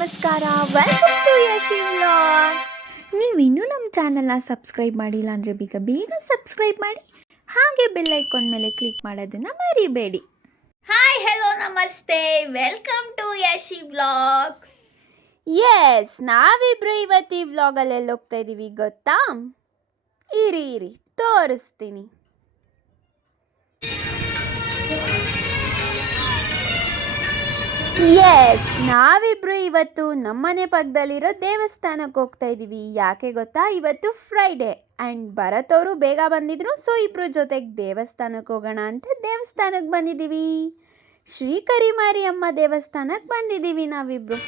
ನಮಸ್ಕಾರ, welcome to Yashi vlogs. ನೀವಿನ್ನೂ ನಮ್ಮ ಚಾನಲ್ನ ಸಬ್ಸ್ಕ್ರೈಬ್ ಮಾಡಿಲ್ಲ ಅಂದರೆ ಬೇಗ ಸಬ್ಸ್ಕ್ರೈಬ್ ಮಾಡಿ, ಹಾಗೆ ಬೆಲ್ ಐಕಾನ್ ಮೇಲೆ ಕ್ಲಿಕ್ ಮಾಡೋದನ್ನು ಮರಿಬೇಡಿ. ಹಾಯ್, ಹೆಲೋ, ನಮಸ್ತೆ, welcome to Yashi vlogs. Yes, ನಾವಿಬ್ರು ಇವತ್ತು ಈ ವ್ಲಾಗಲ್ಲಿ ಎಲ್ಲಿ ಹೋಗ್ತಾ ಇದ್ದೀವಿ ಗೊತ್ತಾ? ಇರಿ ತೋರಿಸ್ತೀನಿ. ಎಸ್, ನಾವಿಬ್ರು ಇವತ್ತು ನಮ್ಮನೆ ಪಕ್ಕದಲ್ಲಿರೋ ದೇವಸ್ಥಾನಕ್ಕೆ ಹೋಗ್ತಾ ಇದ್ದೀವಿ. ಯಾಕೆ ಗೊತ್ತಾ? ಇವತ್ತು ಫ್ರೈಡೇ ಆ್ಯಂಡ್ ಭರತ್ ಅವರು ಬೇಗ ಬಂದಿದ್ರು. ಸೊ ಇಬ್ಬರು ಜೊತೆಗೆ ದೇವಸ್ಥಾನಕ್ಕೆ ಹೋಗೋಣ ಅಂತ ದೇವಸ್ಥಾನಕ್ಕೆ ಬಂದಿದ್ದೀವಿ. ಶ್ರೀ ಕರಿಮಾರಿ ಅಮ್ಮ ದೇವಸ್ಥಾನಕ್ಕೆ ಬಂದಿದ್ದೀವಿ ನಾವಿಬ್ರು.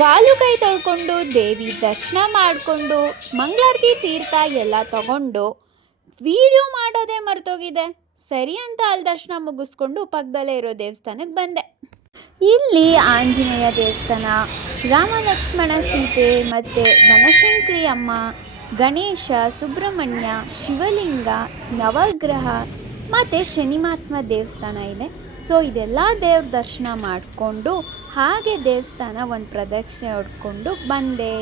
ಕಾಲು ಕೈ ತೊಳ್ಕೊಂಡು ದೇವಿ ದರ್ಶನ ಮಾಡಿಕೊಂಡು ಮಂಗಳಾರತಿ ತೀರ್ಥ ಎಲ್ಲ ತಗೊಂಡು ವಿಡಿಯೋ ಮಾಡೋದೇ ಮರ್ತೋಗಿದೆ. ಸರಿ ಅಂತ ಅಲ್ಲಿ ದರ್ಶನ ಮುಗಿಸ್ಕೊಂಡು ಪಕ್ಕದಲ್ಲೇ ಇರೋ ದೇವಸ್ಥಾನಕ್ಕೆ ಬಂದೆ. ಇಲ್ಲಿ ಆಂಜನೇಯ ದೇವಸ್ಥಾನ, ರಾಮ ಲಕ್ಷ್ಮಣ ಸೀತೆ ಮತ್ತು ಬನಶಂಕರಿ ಅಮ್ಮ, ಗಣೇಶ, ಸುಬ್ರಹ್ಮಣ್ಯ, ಶಿವಲಿಂಗ, ನವಗ್ರಹ ಮತ್ತು ಶನಿಮಾತ್ಮ ದೇವಸ್ಥಾನ ಇದೆ. ಸೊ ಇದೆಲ್ಲ ದೇವ್ರ ದರ್ಶನ ಮಾಡಿಕೊಂಡು ಹಾಗೆ ದೇವಸ್ಥಾನ ಒಂದು ಪ್ರದಕ್ಷಿಣೆ ಹೊಡ್ಕೊಂಡು ಬಂದೆ.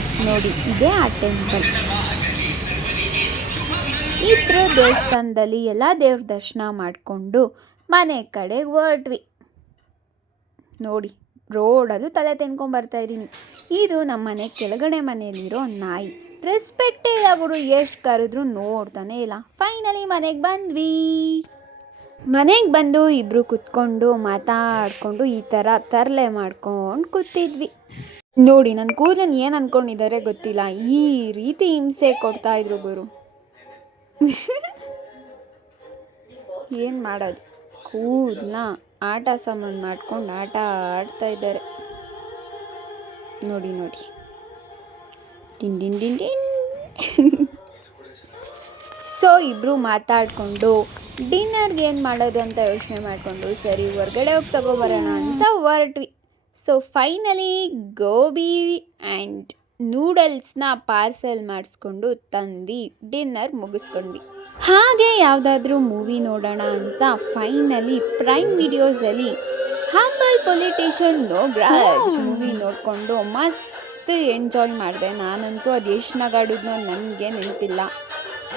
ಎಸ್, ನೋಡಿ, ಇದೇ ಆ ಟೆಂಪಲ್. ಇಬ್ಬರು ದೇವಸ್ಥಾನದಲ್ಲಿ ಎಲ್ಲ ದೇವ್ರ ದರ್ಶನ ಮಾಡಿಕೊಂಡು ಮನೆ ಕಡೆಗೆ ಹೊರಟ್ವಿ. ನೋಡಿ, ರೋಡಲ್ಲೂ ತಲೆ ತಿನ್ಕೊಂಬರ್ತಾ ಇದ್ದೀನಿ. ಇದು ನಮ್ಮ ಮನೆ ಕೆಳಗಡೆ ಮನೆಯಲ್ಲಿರೋ ನಾಯಿ. ರೆಸ್ಪೆಕ್ಟೇ ಇಲ್ಲ ಗುರು, ಎಷ್ಟು ಕರೆದ್ರೂ ನೋಡ್ತಾನೆ ಇಲ್ಲ. ಫೈನಲಿ ಮನೆಗೆ ಬಂದ್ವಿ. ಮನೆಗೆ ಬಂದು ಇಬ್ಬರು ಕುತ್ಕೊಂಡು ಮಾತಾಡಿಕೊಂಡು ಈ ಥರ ತರಲೆ ಮಾಡ್ಕೊಂಡು ಕೂತಿದ್ವಿ. ನೋಡಿ, ನನ್ನ ಕೂದಲನ್ನು ಏನು ಅಂದ್ಕೊಂಡಿದ್ದಾರೆ ಗೊತ್ತಿಲ್ಲ, ಈ ರೀತಿ ಹಿಂಸೆ ಕೊಡ್ತಾಯಿದ್ರು ಗುರು. ಏನು ಮಾಡೋದು, ಕೂದಲ ಆಟ ಸಾಮಾನು ಮಾಡ್ಕೊಂಡು ಆಟ ಆಡ್ತಾ ಇದ್ದಾರೆ. ನೋಡಿ tin tin tin tin. So ಇಬ್ಬರು ಮಾತಾಡಿಕೊಂಡು ಡಿನ್ನರ್ಗೆ ಏನು ಮಾಡೋದು ಅಂತ ಯೋಚನೆ ಮಾಡಿಕೊಂಡು ಸರಿ ಹೊರಗಡೆ ಹೋಗಿ ತಗೊಬರೋಣ ಅಂತ ಹೊರಟ್ವಿ. ಸೊ ಫೈನಲಿ ಗೋಬಿ ಆ್ಯಂಡ್ ನೂಡಲ್ಸ್ನ ಪಾರ್ಸೆಲ್ ಮಾಡಿಸ್ಕೊಂಡು ತಂದು ಡಿನ್ನರ್ ಮುಗಿಸ್ಕೊಂಡ್ವಿ. ಹಾಗೆ ಯಾವುದಾದ್ರೂ ಮೂವಿ ನೋಡೋಣ ಅಂತ ಫೈನಲಿ ಪ್ರೈಮ್ ವಿಡಿಯೋಸಲ್ಲಿ ಹಂಬಲ್ ಪೊಲಿಟಿಷಿಯನ್ ನೋಗ್ರಾಜ್ ಮೂವಿ ನೋಡಿಕೊಂಡು ಮಸ್ತ್ ಎಂಜಾಯ್ ಮಾಡಿದೆ. ನಾನಂತೂ ಅದು ಎಷ್ಟು ನಗಾಡಿದ್ನೋ ನನಗೆ ನೆನಪಿಲ್ಲ.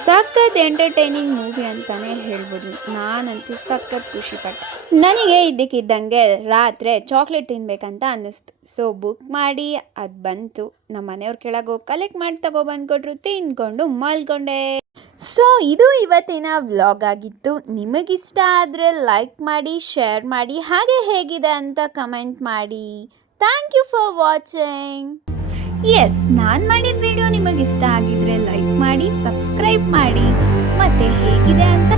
ಸಖತ್ ಎಂಟರ್ಟೈನಿಂಗ್ ಮೂವಿ ಅಂತಲೇ ಹೇಳ್ಬೋದು. ನಾನಂತೂ ಸಖತ್ ಖುಷಿಪಟ್ಟೆ. ನನಗೆ ಇದ್ದಕ್ಕಿದ್ದಂಗೆ ರಾತ್ರಿ ಚಾಕ್ಲೇಟ್ ತಿನ್ಬೇಕಂತ ಅನ್ನಿಸ್ತು. ಸೊ ಬುಕ್ ಮಾಡಿ ಅದು ಬಂತು. ನಮ್ಮ ಮನೆಯವ್ರ ಕೆಳಗೆ ಹೋಗಿ ಕಲೆಕ್ಟ್ ಮಾಡಿ ತಗೊಬಂದ್ಕೊಟ್ರು, ತಿಂದ್ಕೊಂಡು ಮಲ್ಕೊಂಡೆ. ಸೊ ಇದು ಇವತ್ತಿನ ವ್ಲಾಗ್ ಆಗಿತ್ತು. ನಿಮಗಿಷ್ಟ ಆದರೆ ಲೈಕ್ ಮಾಡಿ, ಶೇರ್ ಮಾಡಿ, ಹಾಗೆ ಹೇಗಿದೆ ಅಂತ ಕಮೆಂಟ್ ಮಾಡಿ. Thank you for watching. Yes, ನಾನು ಮಾಡಿದ ವಿಡಿಯೋ ನಿಮಗೆ ಇಷ್ಟ ಆಗಿದ್ರೆ ಲೈಕ್ ಮಾಡಿ, ಸಬ್ಸ್ಕ್ರೈಬ್ ಮಾಡಿ, ಮತ್ತು ಹೇಗಿದೆ ಅಂತ